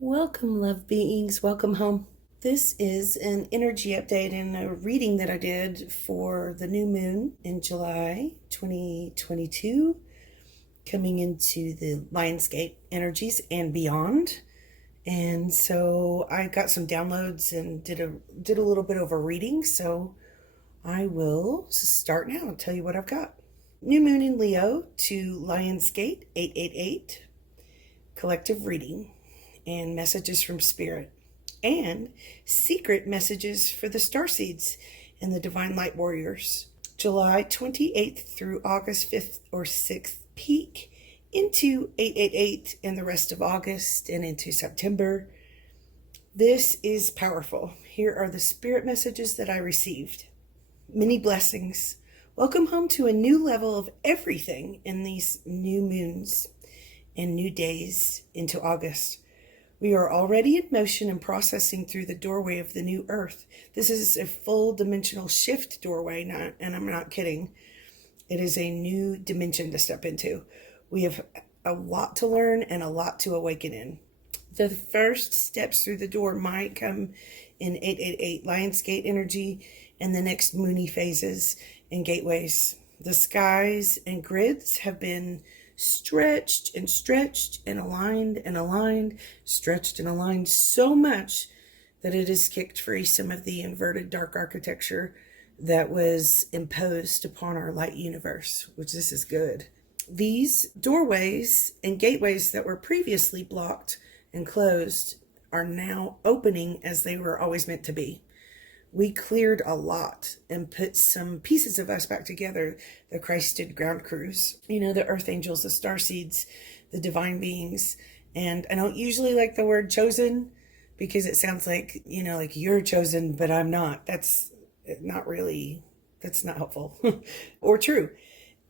Welcome, love beings. Welcome home. This is an energy update and a reading that I did for the new moon in July 2022, coming into the Lionsgate energies and beyond. And so I got some downloads and did a little bit of a reading. So I will start now and tell you what I've got. New moon in Leo to Lionsgate 888, collective reading and messages from spirit, and secret messages for the starseeds and the divine light warriors. July 28th through August 5th or 6th peak into 888 and the rest of August and into September. This is powerful. Here are the spirit messages that I received. Many blessings. Welcome home to a new level of everything in these new moons and new days into August. We are already in motion and processing through the doorway of the new earth. This is a full dimensional shift doorway, and I'm not kidding. It is a new dimension to step into. We have a lot to learn and a lot to awaken in. The first steps through the door might come in 888 Lionsgate energy and the next moony phases and gateways. The skies and grids have been stretched and aligned, stretched and aligned so much that it has kicked free some of the inverted dark architecture that was imposed upon our light universe, which this is good. These doorways and gateways that were previously blocked and closed are now opening as they were always meant to be. We cleared a lot and put some pieces of us back together. The Christed ground crews, the earth angels, the starseeds, the divine beings. And I don't usually like the word chosen because it sounds like, like you're chosen, but I'm not. That's not helpful or true.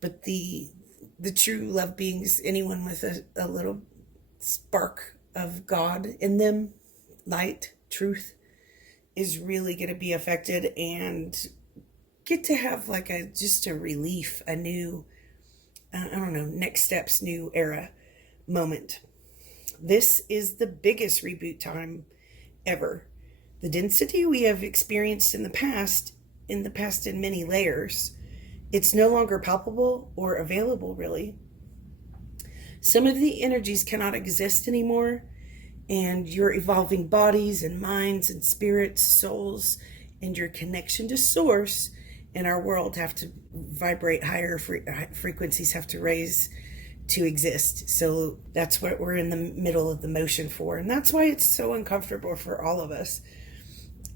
But the true love beings, anyone with a little spark of God in them, light, truth, is really going to be affected and get to have just a relief, a new, next steps, new era moment. This is the biggest reboot time ever. The density we have experienced in the past in many layers, it's no longer palpable or available, really. Some of the energies cannot exist anymore, and your evolving bodies and minds and spirits, souls, and your connection to source in our world have to vibrate higher, frequencies have to raise to exist. So that's what we're in the middle of the motion for, and that's why it's so uncomfortable for all of us.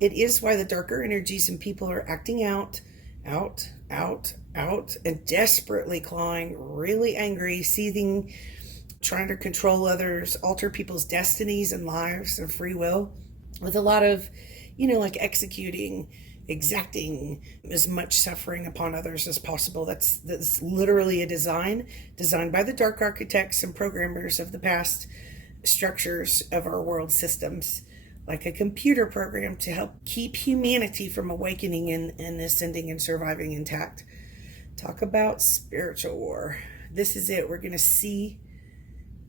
It is why the darker energies and people are acting out, and desperately clawing, really angry, seething, trying to control others, alter people's destinies and lives and free will, with a lot of, exacting as much suffering upon others as possible. That's literally a designed by the dark architects and programmers of the past structures of our world systems, like a computer program to help keep humanity from awakening and ascending and surviving intact. Talk about spiritual war. This is it. We're going to see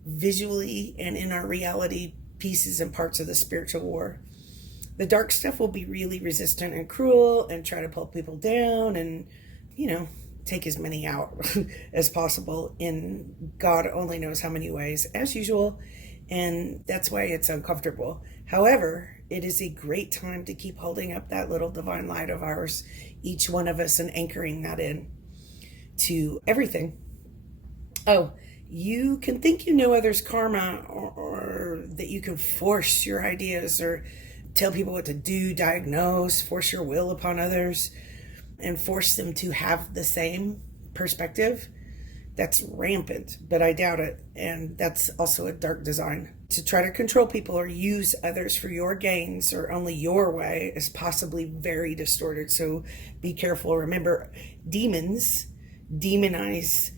visually and in our reality pieces and parts of the spiritual war. The dark stuff will be really resistant and cruel and try to pull people down and take as many out as possible in God only knows how many ways, as usual, and that's why it's uncomfortable. However, it is a great time to keep holding up that little divine light of ours, each one of us, and anchoring that in to everything. You can think you know others' karma, or that you can force your ideas or tell people what to do, diagnose, force your will upon others, and force them to have the same perspective. That's rampant, but I doubt it. And that's also a dark design. To try to control people or use others for your gains or only your way is possibly very distorted. So be careful. Remember, demons demonize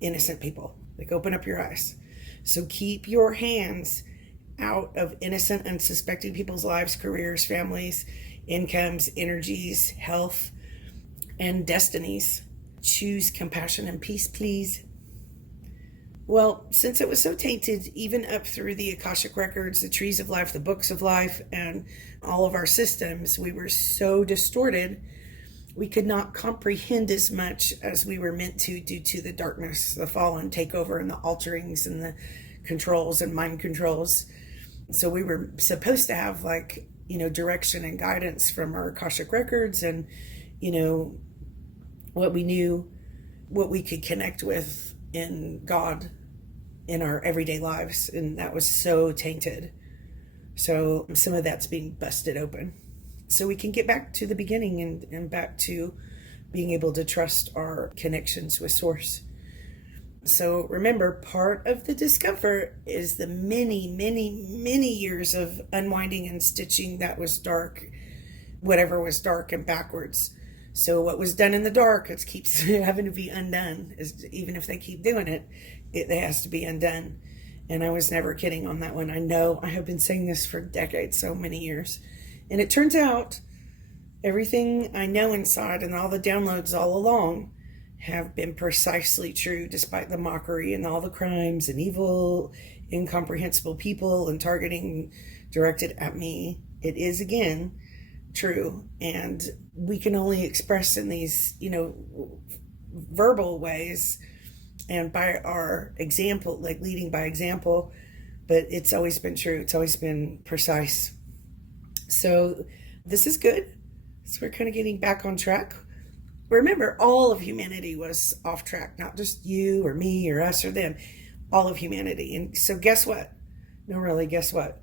innocent people. Open up your eyes. So keep your hands out of innocent, unsuspecting people's lives, careers, families, incomes, energies, health, and destinies. Choose compassion and peace, please. Well, since it was so tainted, even up through the Akashic records, the trees of life, the books of life, and all of our systems, we were so distorted, we could not comprehend as much as we were meant to due to the darkness, the fallen takeover, and the alterings, and the controls and mind controls. So we were supposed to have, like, direction and guidance from our Akashic records, and, what we knew, what we could connect with in God in our everyday lives. And that was so tainted. So some of that's being busted open. So we can get back to the beginning and back to being able to trust our connections with Source. So remember, part of the discomfort is the many, many, many years of unwinding and stitching that was dark, whatever was dark and backwards. So what was done in the dark, it keeps having to be undone. Even if they keep doing it, it has to be undone. And I was never kidding on that one. I know I have been saying this for decades, so many years. And it turns out everything I know inside and all the downloads all along have been precisely true, despite the mockery and all the crimes and evil, incomprehensible people and targeting directed at me. It is, again, true. And we can only express in these, verbal ways and by our example, like leading by example, but it's always been true. It's always been precise. So this is good. So we're kind of getting back on track. Remember, all of humanity was off track, not just you or me or us or them, all of humanity. And so guess what? No, really, guess what?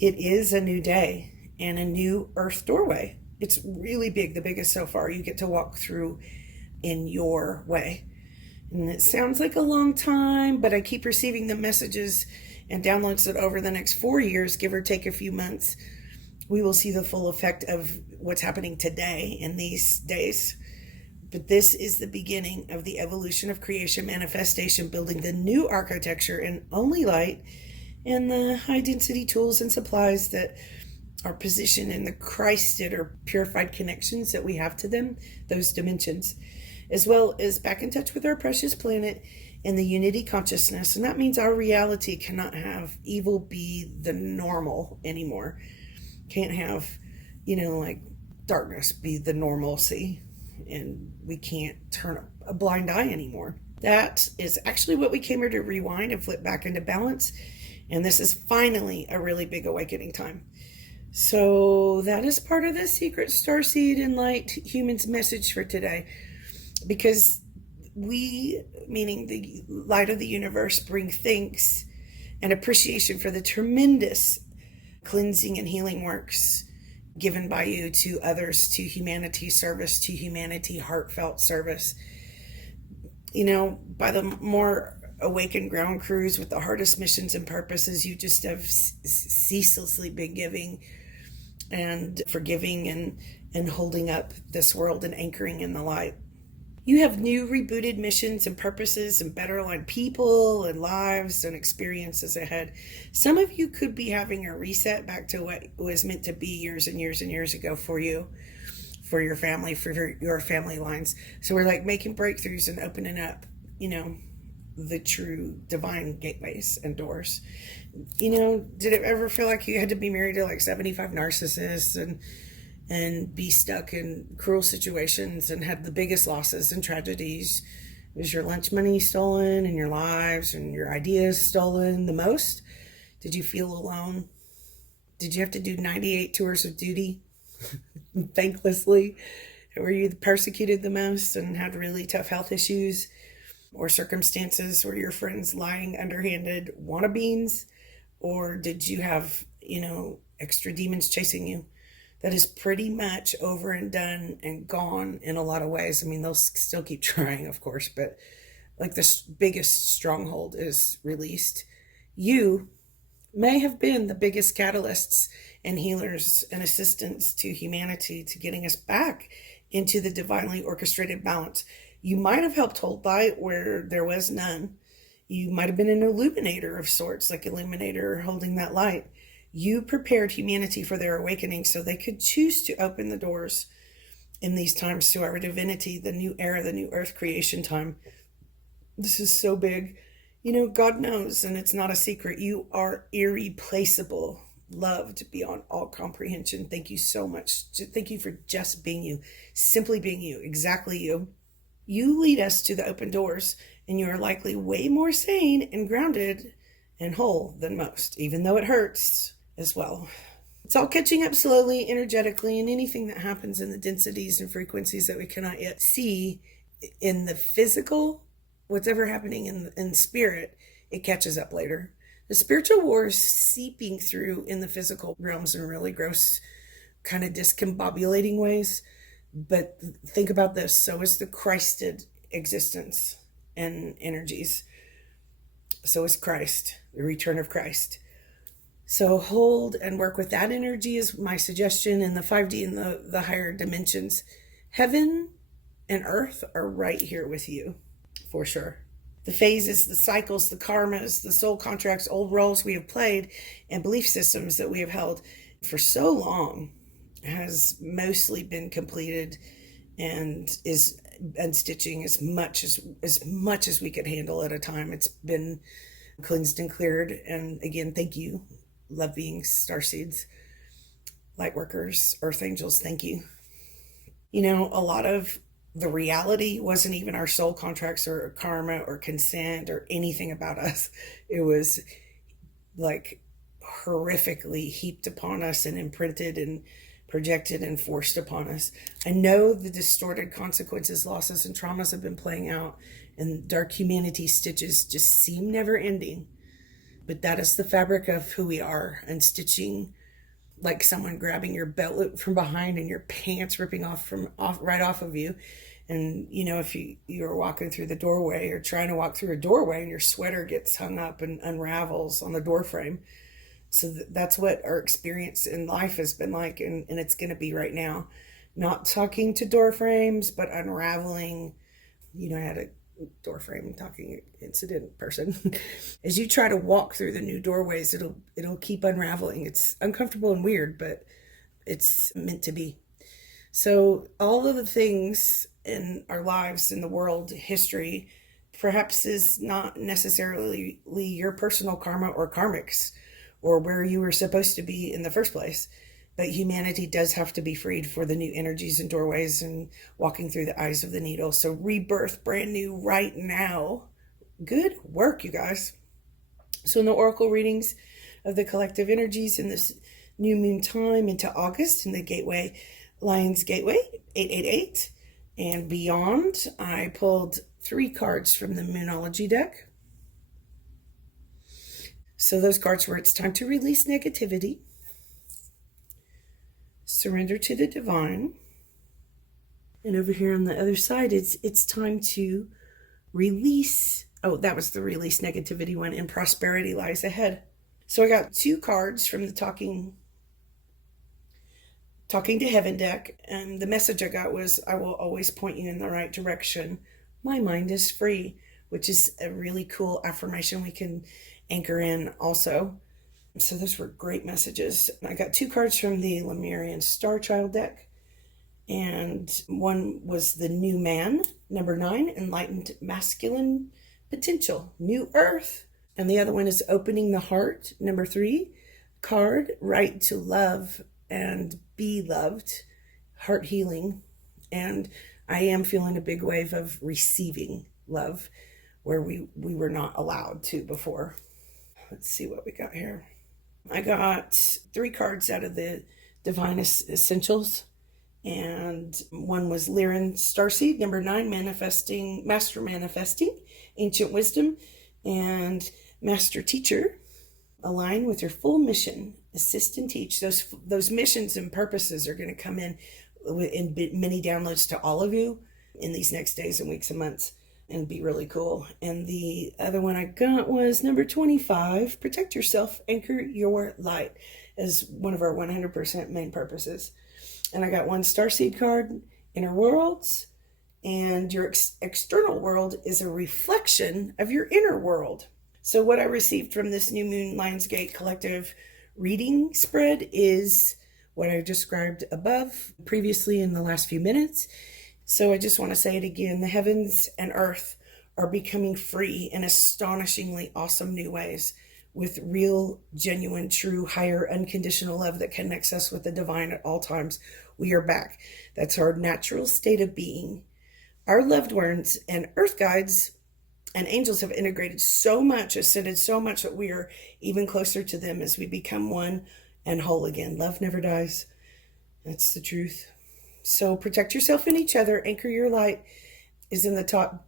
It is a new day and a new earth doorway. It's really big, the biggest so far. You get to walk through in your way. And it sounds like a long time, but I keep receiving the messages and downloads that over the next 4 years, give or take a few months, we will see the full effect of what's happening today in these days. But this is the beginning of the evolution of creation, manifestation, building the new architecture in only light and the high density tools and supplies that are positioned in the Christed or purified connections that we have to them, those dimensions, as well as back in touch with our precious planet and the unity consciousness. And that means our reality cannot have evil be the normal anymore. Can't have, like darkness be the normalcy. And we can't turn a blind eye anymore. That is actually what we came here to rewind and flip back into balance. And this is finally a really big awakening time. So that is part of the secret starseed and light humans message for today. Because we, meaning the light of the universe, bring thanks and appreciation for the tremendous cleansing and healing works given by you to others, to humanity service, to humanity heartfelt service. By the more awakened ground crews with the hardest missions and purposes, you just have ceaselessly been giving and forgiving and holding up this world and anchoring in the light. You have new rebooted missions and purposes and better aligned people and lives and experiences ahead. Some of you could be having a reset back to what was meant to be years and years and years ago for you, for your family, for your family lines. So we're like making breakthroughs and opening up, the true divine gateways and doors. Did it ever feel like you had to be married to like 75 narcissists and be stuck in cruel situations and had the biggest losses and tragedies? Was your lunch money stolen and your lives and your ideas stolen the most? Did you feel alone? Did you have to do 98 tours of duty thanklessly? Were you persecuted the most and had really tough health issues or circumstances? Were your friends lying, underhanded wannabees? Or did you have, extra demons chasing you? That is pretty much over and done and gone in a lot of ways. I mean, they'll still keep trying, of course, but like the biggest stronghold is released. You may have been the biggest catalysts and healers and assistants to humanity to getting us back into the divinely orchestrated balance. You might have helped hold light where there was none. You might have been an illuminator of sorts, like illuminator holding that light. You prepared humanity for their awakening so they could choose to open the doors in these times to our divinity, the new era, the new earth creation time. This is so big. God knows, and it's not a secret. You are irreplaceable, loved beyond all comprehension. Thank you so much. Thank you for just being you, simply being you, exactly you. You lead us to the open doors, and you are likely way more sane and grounded and whole than most, even though it hurts as well. It's all catching up slowly, energetically, and anything that happens in the densities and frequencies that we cannot yet see in the physical, what's ever happening in spirit, it catches up later. The spiritual war is seeping through in the physical realms in really gross, kind of discombobulating ways. But think about this, so is the Christed existence and energies. So is Christ, the return of Christ. So hold and work with that energy is my suggestion in the 5D and the higher dimensions. Heaven and earth are right here with you, for sure. The phases, the cycles, the karmas, the soul contracts, old roles we have played, and belief systems that we have held for so long has mostly been completed and is unstitching as much as we could handle at a time. It's been cleansed and cleared. And again, thank you, love beings, starseeds, light workers, earth angels, thank you. A lot of the reality wasn't even our soul contracts or karma or consent or anything about us. It was like horrifically heaped upon us and imprinted and projected and forced upon us. I know the distorted consequences, losses, and traumas have been playing out, and dark humanity stitches just seem never ending. But that is the fabric of who we are, and stitching like someone grabbing your belt loop from behind and your pants ripping right off of you. And if you're walking through the doorway or trying to walk through a doorway and your sweater gets hung up and unravels on the door frame. So that's what our experience in life has been like, and it's going to be right now. Not talking to door frames, but unraveling. I had a door frame talking incident person. As you try to walk through the new doorways, it'll keep unraveling. It's uncomfortable and weird, but it's meant to be. So all of the things in our lives, in the world, history, perhaps is not necessarily your personal karma or karmics, or where you were supposed to be in the first place. But humanity does have to be freed for the new energies and doorways and walking through the eyes of the needle. So rebirth, brand new, right now. Good work, you guys. So in the oracle readings of the collective energies in this new moon time into August in the Gateway, Lions Gateway, 888 and beyond, I pulled 3 cards from the Moonology deck. So those cards were, it's time to release negativity, surrender to the divine. And over here on the other side, it's time to release. Oh, that was the release negativity one, and prosperity lies ahead. So I got 2 cards from the Talking to Heaven deck, and the message I got was, I will always point you in the right direction. My mind is free, which is a really cool affirmation we can anchor in also. So those were great messages. I got 2 cards from the Lemurian Star Child deck, and one was the New Man, number 9, Enlightened Masculine Potential, New Earth. And the other one is Opening the Heart, number 3, card, Right to Love and Be Loved, Heart Healing. And I am feeling a big wave of receiving love where we were not allowed to before. Let's see what we got here. I got 3 cards out of the Divine Essentials, and one was Lyran Starseed, number 9, Master Manifesting, Ancient Wisdom, and Master Teacher. Align with your full mission, assist and teach. Those missions and purposes are going to come in many downloads to all of you in these next days and weeks and months, and be really cool. And the other one I got was number 25, Protect Yourself, Anchor Your Light, as one of our 100% main purposes. And I got 1 Starseed card, Inner Worlds, and your external world is a reflection of your inner world. So what I received from this New Moon Lionsgate Collective reading spread is what I described above previously in the last few minutes. So I just want to say it again. The heavens and earth are becoming free in astonishingly awesome new ways with real, genuine, true, higher, unconditional love that connects us with the divine at all times. We are back. That's our natural state of being. Our loved ones and earth guides and angels have integrated so much, ascended so much, that we are even closer to them as we become one and whole again. Love never dies. That's the truth. So protect yourself and each other. Anchor your light is in the top,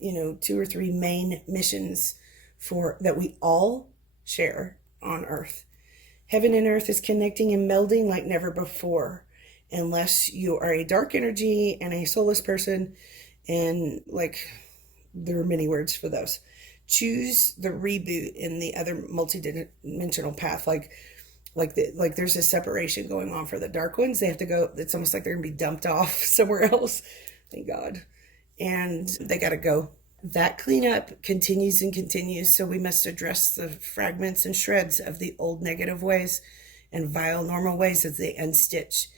2 or 3 main missions for that we all share on earth. Heaven and earth is connecting and melding like never before, unless you are a dark energy and a soulless person, and there are many words for those. Choose the reboot in the other multidimensional path, like there's a separation going on for the dark ones. They have to go. It's almost like they're gonna be dumped off somewhere else. Thank God. And they got to go. That cleanup continues and continues, so we must address the fragments and shreds of the old negative ways and vile normal ways as they unstitch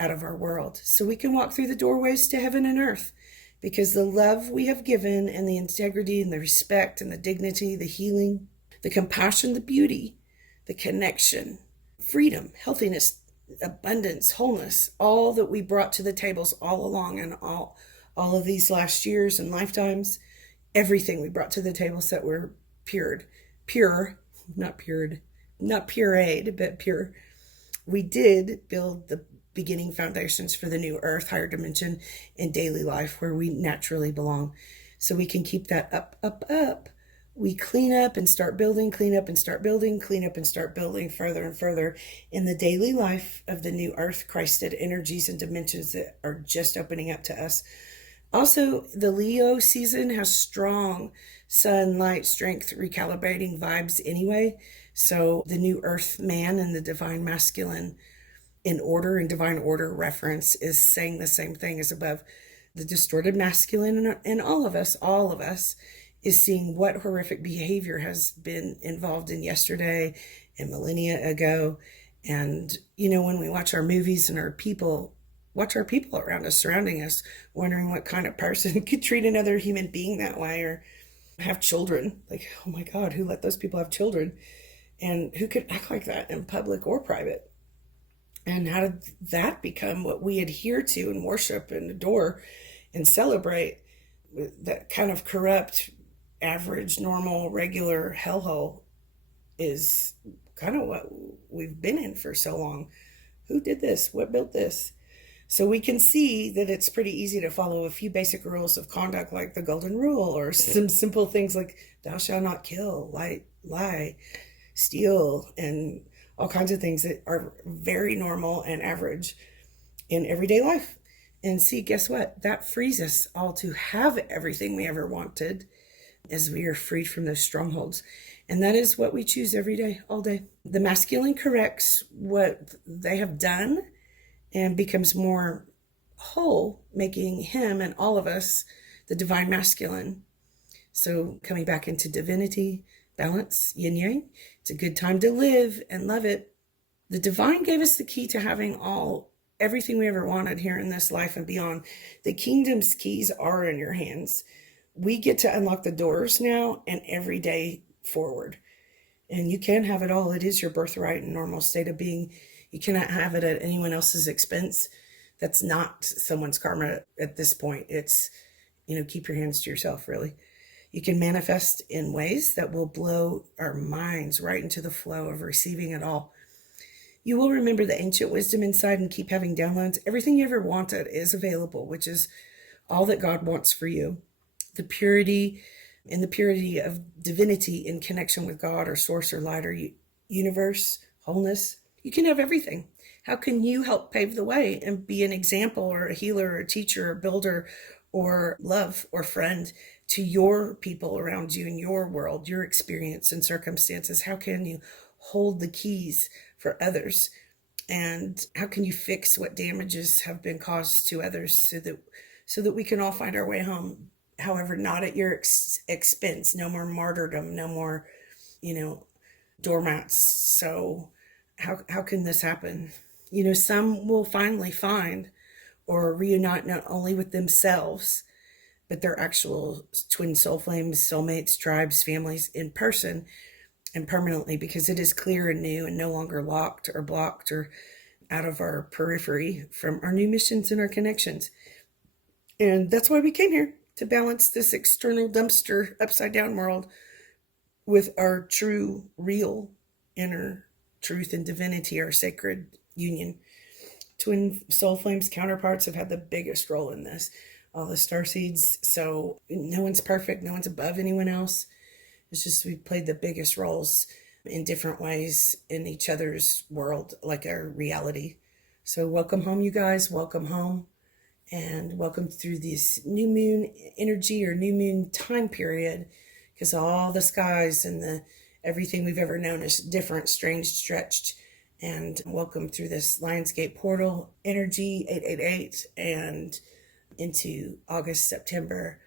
out of our world, so we can walk through the doorways to heaven and earth, because the love we have given and the integrity and the respect and the dignity, the healing, the compassion, the beauty, the connection, freedom, healthiness, abundance, wholeness, all that we brought to the tables all along, and all of these last years and lifetimes, everything we brought to the tables that were not pureed, but pure. We did build the beginning foundations for the new earth, higher dimension, and daily life where we naturally belong. So we can keep that up. We clean up and start building, clean up and start building, clean up and start building further and further in the daily life of the new earth, Christed energies and dimensions that are just opening up to us. Also, the Leo season has strong sun, light, strength, recalibrating vibes anyway. So the new earth man and the divine masculine in order and divine order reference is saying the same thing as above. The distorted masculine in all of us is seeing what horrific behavior has been involved in yesterday and millennia ago. And, when we watch our movies and watch our people around us, surrounding us, wondering what kind of person could treat another human being that way or have children. Like, oh my God, who let those people have children? And who could act like that in public or private? And how did that become what we adhere to and worship and adore and celebrate? That kind of corrupt, average, normal, regular hellhole is kind of what we've been in for so long. Who did this? What built this? So we can see that it's pretty easy to follow a few basic rules of conduct, like the golden rule, or some simple things like thou shalt not kill, lie, steal, and all kinds of things that are very normal and average in everyday life. And see, guess what? That frees us all to have everything we ever wanted as we are freed from those strongholds. And that is what we choose every day, all day. The masculine corrects what they have done and becomes more whole, making him and all of us the divine masculine. So coming back into divinity, balance, yin yang, it's a good time to live and love it. The divine gave us the key to having everything we ever wanted here in this life and beyond. The kingdom's keys are in your hands. We get to unlock the doors now and every day forward. And you can have it all. It is your birthright and normal state of being. You cannot have it at anyone else's expense. That's not someone's karma at this point. It's, keep your hands to yourself, really. You can manifest in ways that will blow our minds right into the flow of receiving it all. You will remember the ancient wisdom inside and keep having downloads. Everything you ever wanted is available, which is all that God wants for you. The purity of divinity in connection with God or source or light or universe, wholeness. You can have everything. How can you help pave the way and be an example or a healer or a teacher or builder or love or friend to your people around you in your world, your experience and circumstances? How can you hold the keys for others? And how can you fix what damages have been caused to others so that we can all find our way home? However, not at your expense. No more martyrdom, no more, doormats. So how can this happen? Some will finally find or reunite not only with themselves, but they're actual twin soul flames, soulmates, tribes, families in person and permanently, because it is clear and new and no longer locked or blocked or out of our periphery from our new missions and our connections. And that's why we came here, to balance this external dumpster upside down world with our true, real inner truth and divinity, our sacred union. Twin soul flames counterparts have had the biggest role in this, all the star seeds. So no one's perfect, no one's above anyone else. It's just we played the biggest roles in different ways in each other's world, like our reality. So welcome home, you guys. Welcome home. And welcome through this new moon energy or new moon time period, because all the skies and the everything we've ever known is different, strange, stretched. And welcome through this Lionsgate portal energy 888 and into August, September,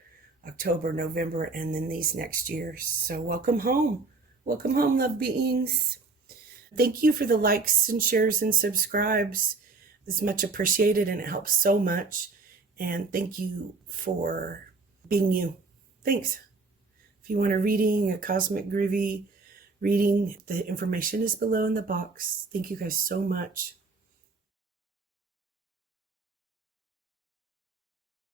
October, November, and then these next years. So welcome home. Welcome home, love beings. Thank you for the likes and shares and subscribes. It's much appreciated and it helps so much. And thank you for being you. Thanks. If you want a reading, a cosmic groovy reading, the information is below in the box. Thank you guys so much.